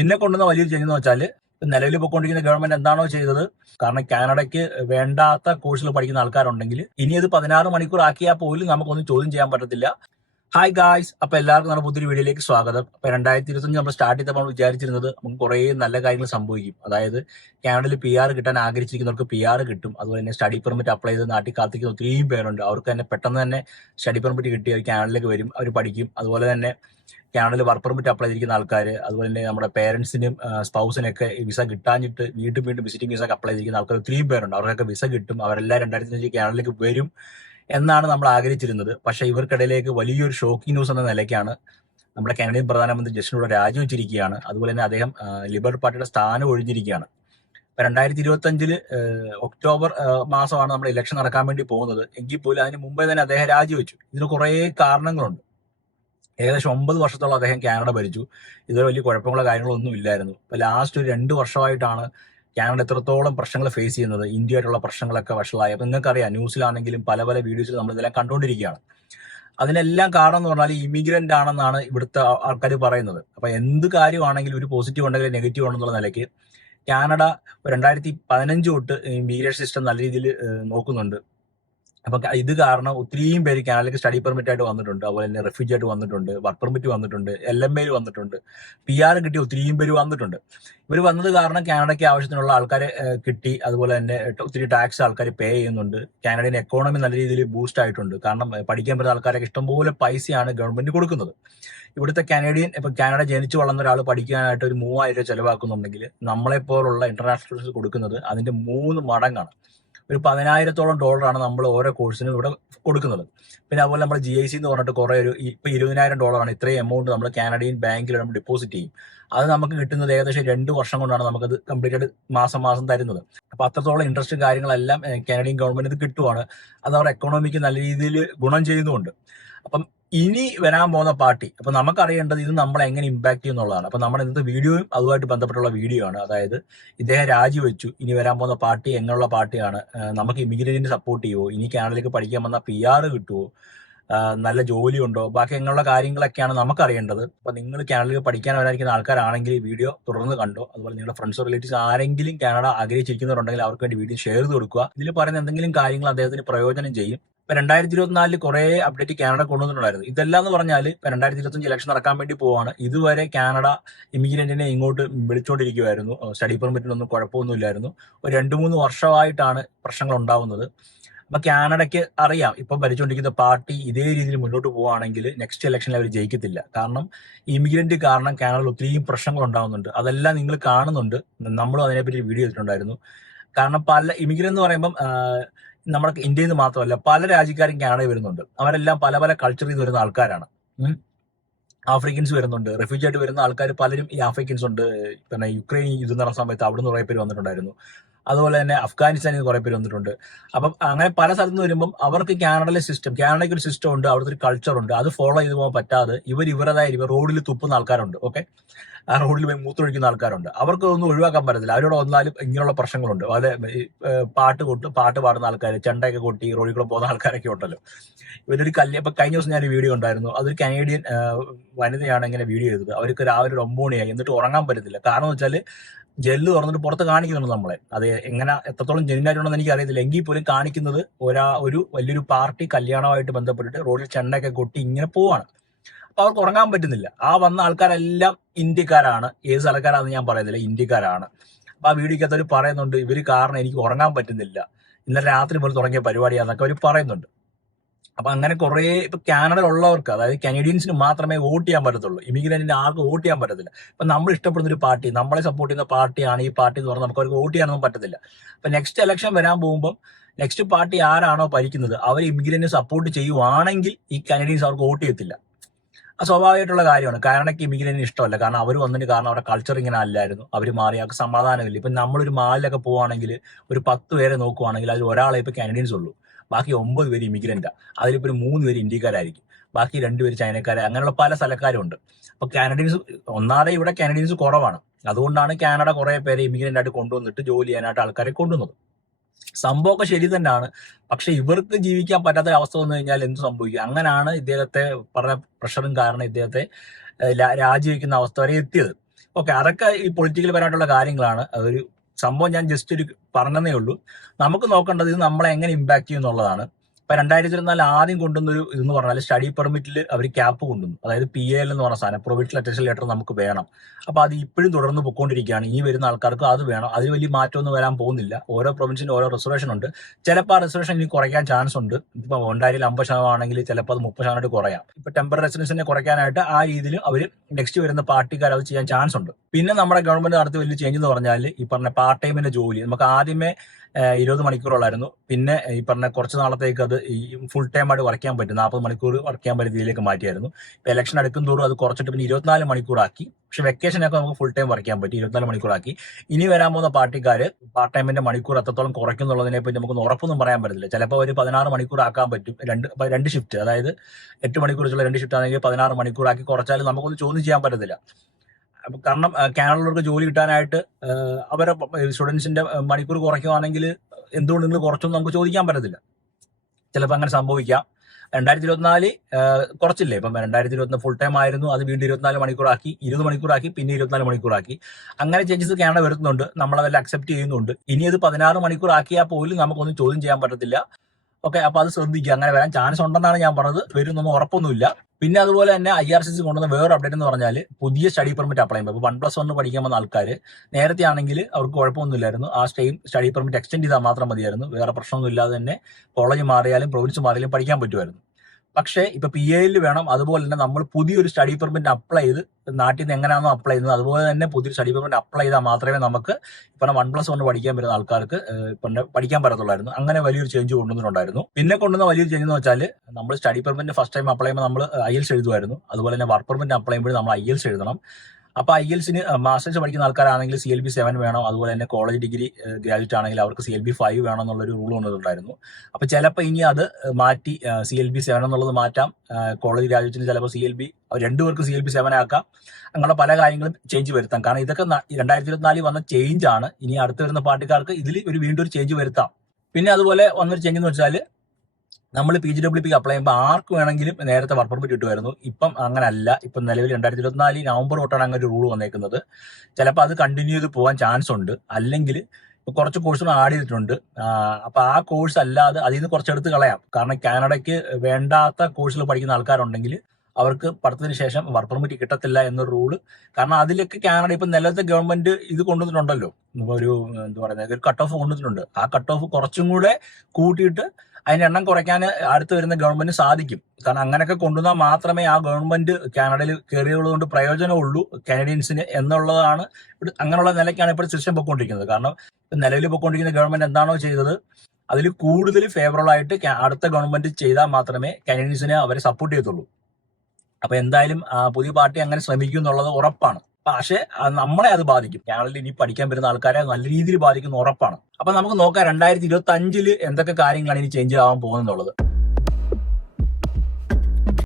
പിന്നെ കൊണ്ടുവന്ന വലിയൊരു ചേഞ്ച് എന്ന് വെച്ചാൽ നിലവിൽ പോയിക്കൊണ്ടിരിക്കുന്ന ഗവൺമെന്റ് എന്താണോ ചെയ്തത് കാരണം കാനഡയ്ക്ക് വേണ്ടാത്ത കോഴ്സുകൾ പഠിക്കുന്ന ആൾക്കാരുണ്ടെങ്കിൽ ഇനി അത് പതിനാറ് മണിക്കൂർ ആക്കിയാൽ പോലും നമുക്കൊന്നും ചോദ്യം ചെയ്യാൻ പറ്റത്തില്ല. ഹായ് ഗായ്സ് അപ്പൊ എല്ലാവർക്കും നമ്മുടെ പുതിയൊരു വീഡിയോയിലേക്ക് സ്വാഗതം. അപ്പൊ രണ്ടായിരത്തി ഇരുപത്തഞ്ച് നമ്മൾ സ്റ്റാർട്ട് ചെയ്തപ്പോൾ നമ്മൾ വിചാരിച്ചിരുന്നത് നമുക്ക് കുറേ നല്ല കാര്യങ്ങൾ സംഭവിക്കും. അതായത് കാനഡയിൽ പി ആർ കിട്ടാൻ ആഗ്രഹിച്ചിരിക്കുന്നവർക്ക് പി ആർ കിട്ടും. അതുപോലെ തന്നെ സ്റ്റഡി പെർമിറ്റ് അപ്ലൈ ചെയ്ത് നാട്ടിൽ കാത്തിക്കുന്ന ഒത്തിരിയും പേരുണ്ട്. അവർക്ക് തന്നെ പെട്ടെന്ന് തന്നെ സ്റ്റഡി പെർമിറ്റ് കിട്ടി അവർ കാനഡയിലേക്ക് വരും അവർ പഠിക്കും. അതുപോലെ തന്നെ കാനഡയിൽ വർക്ക് പെർമിറ്റ് അപ്ലൈ ചെയ്തിരിക്കുന്ന ആൾക്കാർ അതുപോലെ തന്നെ നമ്മുടെ പേരൻസിനും സ്പൗസിനൊക്കെ വിസ കിട്ടാഞ്ഞിട്ട് വീണ്ടും വീണ്ടും വിസിറ്റിംഗ് വിസ അപ്ലൈ ചെയ്തിരിക്കുന്ന ആൾക്കാർ ഒത്തിരിയും പേരുണ്ട്. അവർക്കൊക്കെ വിസ കിട്ടും. അവരെല്ലാം രണ്ടായിരത്തി അഞ്ച് കാനഡയിലേക്ക് വരും എന്നാണ് നമ്മൾ ആഗ്രഹിച്ചിരുന്നത്. പക്ഷേ ഇവർക്കിടയിലേക്ക് വലിയൊരു ഷോക്കിംഗ് ന്യൂസ് എന്ന നിലയ്ക്കാണ് നമ്മുടെ കാനഡിയൻ പ്രധാനമന്ത്രി ജസ്റ്റിനോട് രാജിവെച്ചിരിക്കുകയാണ്. അതുപോലെ തന്നെ അദ്ദേഹം ലിബറൽ പാർട്ടിയുടെ സ്ഥാനം ഒഴിഞ്ഞിരിക്കുകയാണ്. രണ്ടായിരത്തി ഇരുപത്തി ഒക്ടോബർ മാസമാണ് നമ്മുടെ ഇലക്ഷൻ നടക്കാൻ വേണ്ടി പോകുന്നത്. എങ്കിൽ പോലും അതിന് മുമ്പേ തന്നെ അദ്ദേഹം രാജിവെച്ചു. ഇതിന് കുറേ കാരണങ്ങളുണ്ട്. ഏകദേശം ഒമ്പത് വർഷത്തോളം അദ്ദേഹം കാനഡ ഭരിച്ചു. ഇതുവരെ വലിയ കുഴപ്പങ്ങളോ കാര്യങ്ങളോ ഒന്നും ഇല്ലായിരുന്നു. ഇപ്പൊ ലാസ്റ്റ് ഒരു രണ്ട് വർഷമായിട്ടാണ് കാനഡ എത്രത്തോളം പ്രശ്നങ്ങൾ ഫേസ് ചെയ്യുന്നത്. ഇന്ത്യയായിട്ടുള്ള പ്രശ്നങ്ങളൊക്കെ വഷളായി. അപ്പൊ നിങ്ങൾക്കറിയാം ന്യൂസിലാണെങ്കിലും പല പല വീഡിയോസിൽ നമ്മൾ ഇതെല്ലാം കണ്ടുകൊണ്ടിരിക്കുകയാണ്. അതിനെല്ലാം കാരണം എന്ന് പറഞ്ഞാൽ ഇമിഗ്രന്റ് ആണെന്നാണ് ഇവിടുത്തെ ആൾക്കാർ പറയുന്നത്. അപ്പൊ എന്ത് കാര്യമാണെങ്കിലും ഒരു പോസിറ്റീവ് ഉണ്ടെങ്കിൽ നെഗറ്റീവ് ഉണ്ടെന്നുള്ള നിലയ്ക്ക് കാനഡ രണ്ടായിരത്തി പതിനഞ്ച് തൊട്ട് ഇമിഗ്രേഷൻ സിസ്റ്റം നല്ല രീതിയിൽ നോക്കുന്നുണ്ട്. അപ്പൊ ഇത് കാരണം ഒത്തിരിയും പേര് കാനഡയിലേക്ക് സ്റ്റഡി പെർമിറ്റ് ആയിട്ട് വന്നിട്ടുണ്ട്. അതുപോലെ തന്നെ റെഫ്യൂജി ആയിട്ട് വന്നിട്ടുണ്ട് വർക്ക് പെർമിറ്റ് വന്നിട്ടുണ്ട് എൽ എം എയിൽ വന്നിട്ടുണ്ട് പി ആർ കിട്ടി ഒത്തിരിയും പേര് വന്നിട്ടുണ്ട്. ഇവർ വന്നത് കാരണം കാനഡയ്ക്ക് ആവശ്യത്തിനുള്ള ആൾക്കാരെ കിട്ടി. അതുപോലെ തന്നെ ഒത്തിരി ടാക്സ് ആൾക്കാർ പേ ചെയ്യുന്നുണ്ട്. കാനഡയിൽ എക്കോണമി നല്ല രീതിയിൽ ബൂസ്റ്റ് ആയിട്ടുണ്ട്. കാരണം പഠിക്കാൻ പറ്റുന്ന ആൾക്കാരൊക്കെ ഇഷ്ടംപോലെ പൈസയാണ് ഗവൺമെന്റ് കൊടുക്കുന്നത്. ഇവിടുത്തെ കാനഡിയൻ ഇപ്പൊ കാനഡ ജനിച്ചു വളർന്ന ഒരാൾ പഠിക്കാനായിട്ട് ഒരു മൂവായിരം രൂപ ചെലവാക്കുന്നുണ്ടെങ്കിൽ നമ്മളെപ്പോലുള്ള ഇന്റർനാഷണൽ കൊടുക്കുന്നത് അതിന്റെ മൂന്ന് മടങ്ങാണ്. ഒരു പതിനായിരത്തോളം ഡോളറാണ് നമ്മൾ ഓരോ കോഴ്സിനും ഇവിടെ കൊടുക്കുന്നത്. പിന്നെ അതുപോലെ നമ്മൾ ജി ഐ സി എന്ന് പറഞ്ഞിട്ട് കുറെ ഒരു ഇപ്പൊ ഇരുപതിനായിരം ഡോളറാണ്. ഇത്രയും എമൗണ്ട് നമ്മൾ കാനഡിയൻ ബാങ്കിൽ നമ്മൾ ഡെപ്പോസിറ്റ് ചെയ്യും. അത് നമുക്ക് കിട്ടുന്നത് ഏകദേശം രണ്ട് വർഷം കൊണ്ടാണ് നമുക്കത് കംപ്ലീറ്റ് മാസം മാസം തരുന്നത്. അപ്പൊ അത്രത്തോളം ഇൻട്രസ്റ്റ് കാര്യങ്ങളെല്ലാം കാനഡിയൻ ഗവൺമെന്റ് ഇത് കിട്ടുവാണ്. അത് അവരുടെ എക്കോണമിക്ക് നല്ല രീതിയിൽ ഗുണം ചെയ്യുന്നുമുണ്ട്. അപ്പം ഇനി വരാൻ പോകുന്ന പാർട്ടി അപ്പൊ നമുക്കറിയേണ്ടത് ഇത് നമ്മളെ എങ്ങനെ ഇമ്പാക്ട് ചെയ്യും എന്നുള്ളതാണ്. അപ്പൊ നമ്മുടെ ഇന്നത്തെ വീഡിയോയും അതുമായിട്ട് ബന്ധപ്പെട്ടുള്ള വീഡിയോ ആണ്. അതായത് ഇദ്ദേഹം രാജിവെച്ചു ഇനി വരാൻ പോകുന്ന പാർട്ടി എങ്ങനെയുള്ള പാർട്ടിയാണ് നമുക്ക് ഇമിഗ്രേറ്റിന് സപ്പോർട്ട് ചെയ്യുമോ ഇനി കാനഡയിലേക്ക് പഠിക്കാൻ വന്ന പി ആർ കിട്ടുമോ നല്ല ജോലി ഉണ്ടോ ബാക്കി എങ്ങനെയുള്ള കാര്യങ്ങളൊക്കെയാണ് നമുക്കറിയേണ്ടത്. അപ്പൊ നിങ്ങൾ കാനഡയിൽ പഠിക്കാൻ വരാനിരിക്കുന്ന ആൾക്കാരാണെങ്കിൽ വീഡിയോ തുടർന്ന് കണ്ടോ അതുപോലെ നിങ്ങളുടെ ഫ്രണ്ട്സ് റിലേറ്റീവ്സ് ആരെങ്കിലും കാനഡ ആഗ്രഹിച്ചിരിക്കുന്നവരുണ്ടെങ്കിൽ അവർക്ക് വേണ്ടി വീഡിയോ ഷെയർ ചെയ്ത് കൊടുക്കുക. ഇതിൽ പറയുന്ന എന്തെങ്കിലും കാര്യങ്ങൾ അദ്ദേഹത്തിന് പ്രയോജനം ചെയ്യും ഇപ്പൊ രണ്ടായിരത്തി ഇരുപത്തിനാലിൽ കുറെ അപ്ഡേറ്റ് കാനഡ കൊണ്ടുവന്നിട്ടുണ്ടായിരുന്നു. ഇതെല്ലാം എന്ന് പറഞ്ഞാൽ ഇപ്പൊ രണ്ടായിരത്തി ഇരുപത്തഞ്ച് ഇലക്ഷൻ നടക്കാൻ വേണ്ടി പോവാണ്. ഇതുവരെ കാനഡ ഇമിഗ്രന്റിനെ ഇങ്ങോട്ട് വിളിച്ചുകൊണ്ടിരിക്കുമായിരുന്നു സ്റ്റഡി പെർമിറ്റിനൊന്നും കുഴപ്പമൊന്നും ഇല്ലായിരുന്നു ഒരു രണ്ട് മൂന്ന് വർഷമായിട്ടാണ് പ്രശ്നങ്ങൾ ഉണ്ടാവുന്നത്. അപ്പൊ കാനഡയ്ക്ക് അറിയാം. ഇപ്പൊ ഭരിച്ചുകൊണ്ടിരിക്കുന്ന പാർട്ടി ഇതേ രീതിയിൽ മുന്നോട്ട് പോവുകയാണെങ്കിൽ നെക്സ്റ്റ് ഇലക്ഷനിൽ അവർ ജയിക്കത്തില്ല. കാരണം ഇമിഗ്രന്റ് കാരണം കാനഡയിൽ ഒത്തിരിയും പ്രശ്നങ്ങൾ ഉണ്ടാവുന്നുണ്ട്. അതെല്ലാം നിങ്ങൾ കാണുന്നുണ്ട്. നമ്മളും അതിനെപ്പറ്റി വീഡിയോ ചെയ്തിട്ടുണ്ടായിരുന്നു കാരണം പല ഇമിഗ്രന്റ് എന്ന് പറയുമ്പം നമ്മുടെ ഇന്ത്യയിൽ നിന്ന് മാത്രമല്ല പല രാജ്യക്കാരും കാനഡയിൽ വരുന്നുണ്ട്. അവരെല്ലാം പല പല കൾച്ചറിൽ നിന്ന് വരുന്ന ആൾക്കാരാണ്. ആഫ്രിക്കൻസ് വരുന്നുണ്ട്. റെഫ്യൂജി ആയിട്ട് വരുന്ന ആൾക്കാർ പലരും ഈ ആഫ്രിക്കൻസ് ഉണ്ട്. പിന്നെ യുക്രൈൻ യുദ്ധം നടന്ന സമയത്ത് അവിടെ നിന്ന് കുറെ പേര് വന്നിട്ടുണ്ടായിരുന്നു. അതുപോലെ തന്നെ അഫ്ഗാനിസ്ഥാനിൽ നിന്ന് കുറെ പേര് വന്നിട്ടുണ്ട്. അപ്പം അങ്ങനെ പല സ്ഥലത്ത് നിന്ന് വരുമ്പം അവർക്ക് കാനഡയിലെ സിസ്റ്റം കാനഡയ്ക്ക് ഒരു സിസ്റ്റം ഉണ്ട് അവിടുത്തെ ഒരു കൾച്ചർ ഉണ്ട്. അത് ഫോളോ ചെയ്ത് പോകാൻ പറ്റാതെ ഇവർ ഇവരതായിരിക്കും റോഡിൽ തുപ്പുന്ന ആൾക്കാരുണ്ട്. ഓക്കെ ആ റോഡിൽ പോയി മൂത്തൊഴിക്കുന്ന ആൾക്കാരുണ്ട്. അവർക്ക് ഒന്നും ഒഴിവാക്കാൻ പറ്റത്തില്ല. അവരോട് വന്നാലും ഇങ്ങനെയുള്ള പ്രശ്നങ്ങളുണ്ട്. അതെ പാട്ട് കൊട്ട് പാട്ട് പാടുന്ന ആൾക്കാർ ചെണ്ടയൊക്കെ കൊട്ടി റോഡിൽ പോകുന്ന ആൾക്കാരൊക്കെ ഉണ്ടല്ലോ. ഇവരൊരു കല്യാണം ഇപ്പൊ കഴിഞ്ഞ ദിവസം ഞാൻ ഒരു വീഡിയോ ഉണ്ടായിരുന്നു അതൊരു കനേഡിയൻ വനിതയാണ് ഇങ്ങനെ വീഡിയോ ചെയ്തത്. അവർക്ക് രാവിലെ ഒരു ഒമ്പത് മണിയായി. എന്നിട്ട് ഉറങ്ങാൻ പറ്റത്തില്ല. കാരണം എന്ന് വെച്ചാൽ ജെല്ല് തുറന്നിട്ട് പുറത്ത് കാണിക്കുന്നുണ്ട് നമ്മളെ. അത് എങ്ങനെ എത്രത്തോളം ജെന്യനായിട്ടുണ്ടെന്ന് എനിക്ക് അറിയത്തില്ല എങ്കിൽ പോലും കാണിക്കുന്നത് ഒരാ ഒരു വലിയൊരു പാർട്ടി കല്യാണമായിട്ട് ബന്ധപ്പെട്ടിട്ട് റോഡിൽ ചെണ്ടയൊക്കെ കൊട്ടി ഇങ്ങനെ പോവാണ്. അവർക്ക് ഉറങ്ങാൻ പറ്റുന്നില്ല. ആ വന്ന ആൾക്കാരെല്ലാം ഇന്ത്യക്കാരാണ്. ഏത് സ്ഥലക്കാരാണെന്ന് ഞാൻ പറയുന്നില്ല ഇന്ത്യക്കാരാണ്. അപ്പൊ ആ വീഡിയോക്കകത്ത് അവർ പറയുന്നുണ്ട് ഇവർ കാരണം എനിക്ക് ഉറങ്ങാൻ പറ്റുന്നില്ല. ഇന്നലെ രാത്രി മുതൽ തുടങ്ങിയ പരിപാടിയാന്നൊക്കെ അവർ പറയുന്നുണ്ട്. അപ്പൊ അങ്ങനെ കുറെ ഇപ്പൊ കാനഡയിലുള്ളവർക്ക് അതായത് കനേഡിയൻസിന് മാത്രമേ വോട്ട് ചെയ്യാൻ പറ്റത്തുള്ളൂ. ഇമിഗ്രന്റിന് ആർക്കും വോട്ട് ചെയ്യാൻ പറ്റത്തില്ല. ഇപ്പൊ നമ്മൾ ഇഷ്ടപ്പെടുന്ന ഒരു പാർട്ടി നമ്മളെ സപ്പോർട്ട് ചെയ്യുന്ന പാർട്ടിയാണ് ഈ പാർട്ടി എന്ന് പറഞ്ഞാൽ നമുക്ക് അവർക്ക് വോട്ട് ചെയ്യാനൊന്നും പറ്റത്തില്ല. അപ്പൊ നെക്സ്റ്റ് ഇലക്ഷൻ വരാൻ പോകുമ്പോൾ നെക്സ്റ്റ് പാർട്ടി ആരാണോ ഭരിക്കുന്നത് അവർ ഇമിഗ്രന്റിനെ സപ്പോർട്ട് ചെയ്യുവാണെങ്കിൽ ഈ കനേഡിയൻസ് അവർക്ക് വോട്ട് ചെയ്യത്തില്ല. സ്വാഭാവികമായിട്ടുള്ള കാര്യമാണ്. കാരണം ഇമിഗ്രന്റിന് ഇഷ്ടമല്ല. കാരണം അവർ വന്നതിന് കാരണം അവരുടെ കൾച്ചർ ഇങ്ങനെ അല്ലായിരുന്നു. അവർ മാറി അവർക്ക് സമാധാനമില്ല. ഇപ്പൊ നമ്മളൊരു മാലിലൊക്കെ പോവുകയാണെങ്കിൽ ഒരു പത്ത് പേരെ നോക്കുവാണെങ്കിൽ അതിൽ ഒരാളെ ഇപ്പൊ കാനഡിയൻസ് ഉള്ളൂ. ബാക്കി ഒമ്പത് പേര് ഇമിഗ്രന്റാ അതിലിപ്പോ ഒരു മൂന്ന് പേര് ഇന്ത്യക്കാരായിരിക്കും. ബാക്കി രണ്ടുപേര് ചൈനക്കാരെ അങ്ങനെയുള്ള പല സ്ഥലക്കാരും ഉണ്ട്. അപ്പൊ കാനഡിയൻസ് ഒന്നാതെ ഇവിടെ കാനഡിയൻസ് കുറവാണ്. അതുകൊണ്ടാണ് കാനഡ കുറേ പേരെ ഇമിഗ്രന്റ് ആയിട്ട് കൊണ്ടുവന്നിട്ട് ജോലി ചെയ്യാനായിട്ട് ആൾക്കാരെ കൊണ്ടുവന്നത്. സംഭവമൊക്കെ ശരി തന്നെയാണ്. പക്ഷെ ഇവർക്ക് ജീവിക്കാൻ പറ്റാത്ത അവസ്ഥ വന്നു കഴിഞ്ഞാൽ എന്ത് സംഭവിക്കും? അങ്ങനെയാണ് ഇദ്ദേഹത്തെ പറഞ്ഞ പ്രഷറും കാരണം ഇദ്ദേഹത്തെ രാജിവെക്കുന്ന അവസ്ഥ വരെ എത്തിയത്. ഓക്കെ അതൊക്കെ ഈ പൊളിറ്റിക്കൽ പരമായിട്ടുള്ള കാര്യങ്ങളാണ്. അതൊരു സംഭവം ഞാൻ ജസ്റ്റ് ഒരു പറഞ്ഞതേ ഉള്ളൂ. നമുക്ക് നോക്കേണ്ടത് ഇത് നമ്മളെ എങ്ങനെ ഇമ്പാക്ട് ചെയ്യും എന്നുള്ളതാണ്. ഇപ്പൊ രണ്ടായിരത്തി ഇരുപത്തിനാല് ആദ്യം കൊണ്ടുവന്നൊരു ഇതെന്ന് പറഞ്ഞാൽ സ്റ്റഡി പെർമിറ്റിൽ അവർ ക്യാപ്പ് കൊണ്ടുവന്നു. അതായത് പി എൽ എന്ന് പറഞ്ഞ സാധനം പ്രൊവിഷണൽ അറ്റൻഷൻ ലെറ്റർ നമുക്ക് വേണം. അപ്പൊ അത് ഇപ്പോഴും തുടർന്ന് പൊക്കോണ്ടിരിക്കുകയാണ്. ഇനി വരുന്ന ആൾക്കാർക്ക് അത് വേണം. അതിന് വലിയ മാറ്റമൊന്നും വരാൻ പോകുന്നില്ല. ഓരോ പ്രൊവിൻസിന് ഓരോ റിസർവേഷൻ ഉണ്ട്. ചിലപ്പോൾ ആ റിസർവേഷൻ ഇനി കുറയ്ക്കാൻ ചാൻസ് ഉണ്ട്. ഇപ്പൊ ഉണ്ടായാലും അമ്പത് ശതമാനം ആണെങ്കിൽ ചിലപ്പോൾ അത് മുപ്പത് ശതമാനമായിട്ട് കുറയാം. ഇപ്പൊ ടെമ്പററി റെസിഡൻസിനെ കുറയ്ക്കാനായിട്ട് ആ രീതിയിൽ അവർ നെക്സ്റ്റ് വരുന്ന പാർട്ടിക്കാർ അത് ചെയ്യാൻ ചാൻസ് ഉണ്ട്. പിന്നെ നമ്മുടെ ഗവൺമെന്റ് നടത്തിയ വലിയ ചേഞ്ച് എന്ന് പറഞ്ഞാൽ ഈ പറഞ്ഞ പാർട്ട് ടൈമിന്റെ ജോലി. നമുക്ക് ആദ്യമേ ഇരുപത് മണിക്കൂറുള്ളായിരുന്നു. പിന്നെ ഈ പറഞ്ഞ കുറച്ച് നാളത്തേക്ക് അത് ഈ ഫുൾ ടൈം ആയിട്ട് വർക്ക് ചെയ്യാൻ പറ്റും. നാൽപ്പത് മണിക്കൂർ വർക്ക് ചെയ്യാൻ പറ്റുന്ന രീതിയിലേക്ക് മാറ്റിയായിരുന്നു. ഇപ്പൊ ഇലക്ഷൻ അടുക്കും തോറും അത് കുറച്ചിട്ട് പിന്നെ ഇരുപത്തിനാല് മണിക്കൂറാക്കി. പക്ഷെ വെക്കേഷനൊക്കെ നമുക്ക് ഫുൾ ടൈം വർക്ക് ചെയ്യാൻ പറ്റും. ഇരുപത്തിനാല് മണിക്കൂറാക്കി. ഇനി വരാൻ പോകുന്ന പാർട്ടിക്കാർ പാർട്ട് ടൈമിന്റെ മണിക്കൂർ എത്രത്തോളം കുറയ്ക്കും എന്നുള്ളതിനെ പറ്റി നമുക്ക് ഉറപ്പൊന്നും പറയാൻ പറ്റില്ല ചിലപ്പോൾ ഒരു പതിനാറ് മണിക്കൂർ ആക്കാൻ പറ്റും. രണ്ട് രണ്ട് ഷിഫ്റ്റ് അതായത് എട്ട് മണിക്കൂർ വെച്ചുള്ള രണ്ട് ഷിഫ്റ്റ് ആണെങ്കിൽ പതിനാറ് മണിക്കൂറാക്കി കുറച്ചാലും നമുക്കൊന്നും ചോദ്യം ചെയ്യാൻ പറ്റത്തില്ല. കാരണം കാനഡയിലുള്ളവർക്ക് ജോലി കിട്ടാനായിട്ട് അവരെ സ്റ്റുഡൻസിന്റെ മണിക്കൂർ കുറയ്ക്കുവാണെങ്കിൽ എന്തുകൊണ്ട് നിങ്ങൾ കുറച്ചൊന്നും നമുക്ക് ചോദിക്കാൻ പറ്റത്തില്ല. ചിലപ്പോൾ അങ്ങനെ സംഭവിക്കാം. രണ്ടായിരത്തി ഇരുപത്തിനാല് കുറച്ചില്ലേ? ഇപ്പം രണ്ടായിരത്തി ഇരുപത്തി ഫുൾ ടൈം ആയിരുന്നു. അത് വീണ്ടും ഇരുപത്തിനാല് മണിക്കൂറാക്കി ഇരുപത് മണിക്കൂറാക്കി പിന്നെ ഇരുപത്തിനാല് മണിക്കൂറാക്കി. അങ്ങനെ ചേഞ്ചസ് കാനഡ വരുത്തുന്നുണ്ട്. നമ്മളതെല്ലാം അക്സെപ്റ്റ് ചെയ്യുന്നുണ്ട്. ഇനി അത് പതിനാറ് മണിക്കൂർ ആക്കിയാൽ പോലും നമുക്കൊന്നും ചോദ്യം ചെയ്യാൻ പറ്റത്തില്ല. ഓക്കെ അപ്പൊ അത് ശ്രദ്ധിക്കുക. അങ്ങനെ വരാൻ ചാൻസ് ഉണ്ടെന്നാണ് ഞാൻ പറഞ്ഞത്. വരുന്നൊന്നും ഉറപ്പൊന്നുമില്ല. പിന്നെ അതുപോലെ തന്നെ ഐ ആർ സി സി കൊണ്ടുവന്ന വേറെ അപ്ഡേറ്റ് എന്ന് പറഞ്ഞാൽ പുതിയ സ്റ്റഡി പെർമിറ്റ് അപ്ലൈ ചെയ്യുമ്പോൾ. വൺ പ്ലസ് വണ് പഠിക്കാൻ വന്ന ആൾക്കാർ നേരത്തെ ആണെങ്കിൽ അവർക്ക് കുഴപ്പമൊന്നുമില്ലായിരുന്നു. ആ സ്റ്റേയും സ്റ്റഡി പെർമിറ്റ് എക്സ്റ്റെൻഡ് ചെയ്താൽ മാത്രം മതിയായിരുന്നു. വേറെ പ്രശ്നമൊന്നും ഇല്ലാതെ തന്നെ കോളേജ് മാറിയാലും പ്രൊവിൻസ് മാറിയാലും പഠിക്കാൻ പറ്റുമായിരുന്നു. പക്ഷേ ഇപ്പൊ പി എയിൽ വേണം. അതുപോലെ തന്നെ നമ്മൾ പുതിയൊരു സ്റ്റഡി പെർമിറ്റ് അപ്ലൈ ചെയ്ത് നാട്ടിൽ നിന്ന് എങ്ങനെയാണോ അപ്ലൈ ചെയ്യുന്നത് അതുപോലെ തന്നെ പുതിയൊരു സ്റ്റഡി പെർമിറ്റ് അപ്ലൈ ചെയ്താൽ മാത്രമേ നമുക്ക് ഇപ്പൊ വൺ പ്ലസ് വൺ പഠിക്കാൻ പറ്റുന്ന ആൾക്കാർക്ക് പഠിക്കാൻ പറ്റത്തുള്ളായിരുന്നു. അങ്ങനെ വലിയൊരു ചേഞ്ച് കൊണ്ടുവന്നിട്ടുണ്ടായിരുന്നു. പിന്നെ കൊണ്ടുവന്ന വലിയൊരു ചേഞ്ച് എന്ന് വെച്ചാൽ നമ്മൾ study permit first time apply ചെയ്യുമ്പോൾ നമ്മൾ ഐ എൽസ് എഴുതുമായിരുന്നു. അതുപോലെ തന്നെ വർക്ക് പെർമിറ്റ് അപ്ലൈ ചെയ്യുമ്പോൾ നമ്മൾ ഐ എൽസ് എഴുതണം. അപ്പൊ ഐ എൽസിന് മാസ്റ്റേഴ്സ് പഠിക്കുന്ന ആൾക്കാരാണെങ്കിൽ സി എൽ ബി സെവൻ വേണം. അതുപോലെ തന്നെ കോളേജ് ഡിഗ്രി ഗ്രാജുവേറ്റ് ആണെങ്കിൽ അവർക്ക് സി എൽ ബി ഫൈവ് വേണം എന്നുള്ളൊരു റൂൾ വന്നിട്ടുണ്ടായിരുന്നു. അപ്പൊ ചിലപ്പോൾ ഇനി അത് മാറ്റി സി എൽ ബി സെവൻ എന്നുള്ളത് മാറ്റാം. കോളേജ് ഗ്രാജുവേറ്റിന് ചിലപ്പോൾ സി എൽ ബി രണ്ടുപേർക്ക് സി എൽ ബി സെവൻ ആക്കാം. അങ്ങനെയുള്ള പല കാര്യങ്ങളും ചേഞ്ച് വരുത്താം. കാരണം ഇതൊക്കെ രണ്ടായിരത്തി ഇരുപത്തിനാലിൽ വന്ന ചേഞ്ച് ആണ്. ഇനി അടുത്ത് വരുന്ന പാർട്ടിക്കാർക്ക് ഇതിൽ ഒരു വീണ്ടും ഒരു ചേഞ്ച് വരുത്താം. പിന്നെ അതുപോലെ വന്നൊരു ചേഞ്ച് എന്ന് വെച്ചാൽ നമ്മൾ പി ജി ഡബ്ല്യു പിക്ക് അപ്ലൈ ചെയ്യുമ്പോൾ ആർക്ക് വേണമെങ്കിലും നേരത്തെ വർക്ക് പെർമിറ്റ് കിട്ടുമായിരുന്നു. ഇപ്പം അങ്ങനെ അല്ല ഇപ്പം നിലവിൽ രണ്ടായിരത്തി ഇരുപത്തിനാല് നവംബർ തൊട്ടാണ് അങ്ങനെ ഒരു റൂൾ വന്നേക്കുന്നത്. ചിലപ്പോൾ അത് കണ്ടിന്യൂ ചെയ്ത് പോകാൻ ചാൻസ് ഉണ്ട്. അല്ലെങ്കിൽ കുറച്ച് കോഴ്സുകൾ ആഡ് ചെയ്തിട്ടുണ്ട്. അപ്പൊ ആ കോഴ്സ് അല്ലാതെ അതിൽ നിന്ന് കുറച്ചെടുത്ത് കളയാം. കാരണം കാനഡയ്ക്ക് വേണ്ടാത്ത കോഴ്സുകൾ പഠിക്കുന്ന ആൾക്കാരുണ്ടെങ്കിൽ അവർക്ക് പഠിത്തത്തിന് ശേഷം വർക്ക് പെർമിറ്റ് കിട്ടത്തില്ല എന്നൊരു റൂൾ കാരണം അതിലൊക്കെ കാനഡ ഇപ്പൊ നിലത്തെ ഗവൺമെന്റ് ഇത് കൊണ്ടുവന്നിട്ടുണ്ടല്ലോ. ഒരു എന്താ പറയുന്നത് ഒരു കട്ട് ഓഫ് കൊണ്ടുവന്നിട്ടുണ്ട്. ആ കട്ട് ഓഫ് കുറച്ചും കൂടെ കൂട്ടിയിട്ട് അതിന്റെ എണ്ണം കുറയ്ക്കാൻ അടുത്ത് വരുന്ന ഗവൺമെന്റ് സാധിക്കും. കാരണം അങ്ങനെയൊക്കെ കൊണ്ടുവന്നാൽ മാത്രമേ ആ ഗവൺമെന്റ് കാനഡയിൽ കയറിയുള്ളത് കൊണ്ട് പ്രയോജനമുള്ളൂ കാനഡിയൻസിന് എന്നുള്ളതാണ്. അങ്ങനെയുള്ള നിലയ്ക്കാണ് ഇപ്പോൾ സിസ്റ്റം പൊയ്ക്കൊണ്ടിരിക്കുന്നത്. കാരണം നിലവിൽ പൊയ്ക്കൊണ്ടിരിക്കുന്ന ഗവൺമെന്റ് എന്താണോ ചെയ്തത് അതിൽ കൂടുതൽ ഫേവറബിൾ ആയിട്ട് അടുത്ത ഗവൺമെന്റ് ചെയ്താൽ മാത്രമേ കാനഡിയൻസിനെ അവരെ സപ്പോർട്ട് ചെയ്യത്തുള്ളൂ. അപ്പൊ എന്തായാലും പുതിയ പാർട്ടി അങ്ങനെ ശ്രമിക്കും എന്നുള്ളത് ഉറപ്പാണ്. പക്ഷേ നമ്മളെ അത് ബാധിക്കും. ഞങ്ങളിൽ ഇനി പഠിക്കാൻ വരുന്ന ആൾക്കാരെ നല്ല രീതിയിൽ ബാധിക്കുന്ന ഉറപ്പാണ്. അപ്പൊ നമുക്ക് നോക്കാം രണ്ടായിരത്തി ഇരുപത്തി അഞ്ചിൽ എന്തൊക്കെ കാര്യങ്ങളാണ് ഇനി ചേഞ്ച് ആവാൻ പോകുന്നത്